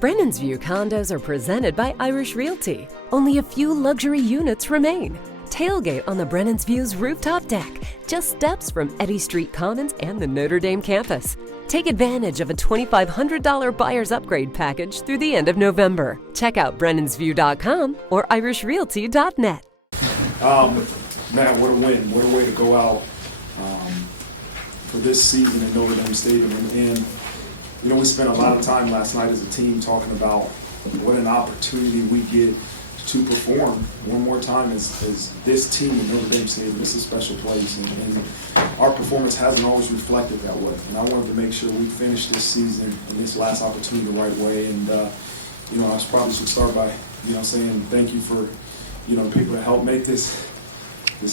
Brennan's View condos are presented by Irish Realty. Only a few luxury units remain. Tailgate on the Brennan's View's rooftop deck, just steps from Eddy Street Commons and the Notre Dame campus. Take advantage of a $2,500 buyer's upgrade package through the end of November. Check out brennansview.com or irishrealty.net. Man, what a win. What a way to go out for this season at Notre Dame Stadium. And you know, we spent a lot of time last night as a team talking about what an opportunity we get to perform one more time as this team at Notre Dame Stadium. It's a special place, and our performance hasn't always reflected that way. And I wanted to make sure we finished this season and this last opportunity the right way. And you know, I probably should start by saying thank you for the people that helped make this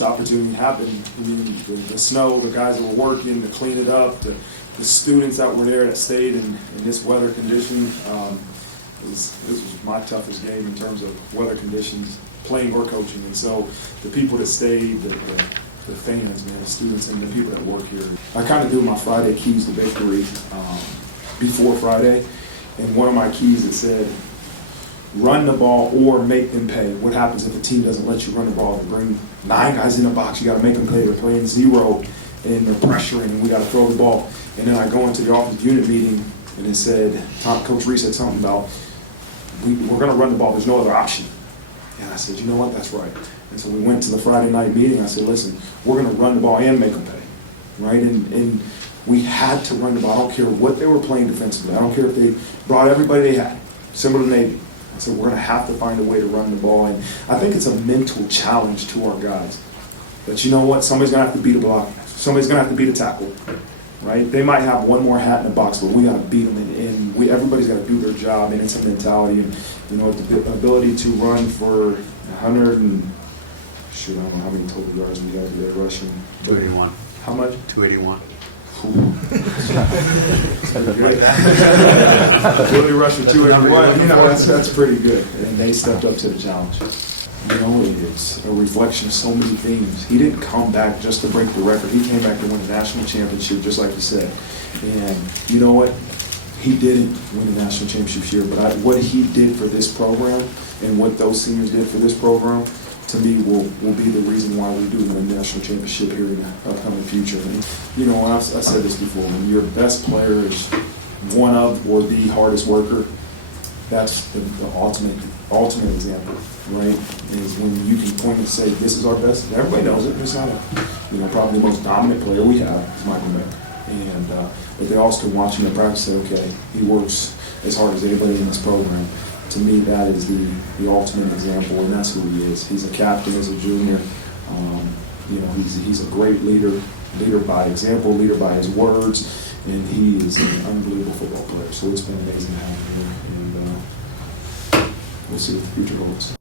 opportunity happen. I mean, the snow, the guys that were working to clean it up, the students that were there that stayed in this weather condition. This was my toughest game in terms of weather conditions, playing or coaching. And so the people that stayed, the fans, man, the students and the people that work here. I kind of do my Friday keys to victory before Friday. And one of my keys that said, run the ball or make them pay. What happens if a team doesn't let you run the ball? They bring 9 guys in the box. You got to make them play. They're playing 0, and they're pressuring, and we got to throw the ball. And then I go into the offensive unit meeting, and it said, Coach Reese said something about, we're going to run the ball. There's no other option. And I said, you know what? That's right. And so we went to the Friday night meeting. I said, listen, we're going to run the ball and make them pay, right? And we had to run the ball. I don't care what they were playing defensively. I don't care if they brought everybody they had, similar to Navy. I said, we're going to have to find a way to run the ball. And I think it's a mental challenge to our guys. But you know what? Somebody's going to have to beat a block. Somebody's going to have to beat a tackle, right? They might have one more hat in the box, but we got to beat them. And everybody's got to do their job, and it's a mentality. And, the ability to run for 100 and, I don't know how many total yards we got today rushing. 281. How much? 281. Really rushing 281. That's pretty good. And they stepped up to the challenge. It's a reflection of so many things. He didn't come back just to break the record. He came back to win the national championship, just like you said. And you know what? He didn't win the national championship year, but what he did for this program and what those seniors did for this program, to me, will be the reason why we do win the national championship here in the upcoming future. And, I've said this before, when your best player is one of or the hardest worker, that's the ultimate example, right? Is when you can point and say, this is our best. Everybody knows it. It's not probably the most dominant player we have is Michael Vick. And but they also can watch him in practice and say, okay, he works as hard as anybody in this program. To me, that is the ultimate example, and that's who he is. He's a captain as a junior. He's a great leader by example, leader by his words, and he is an unbelievable football player. So it's been amazing to have him here, and we'll see what the future holds.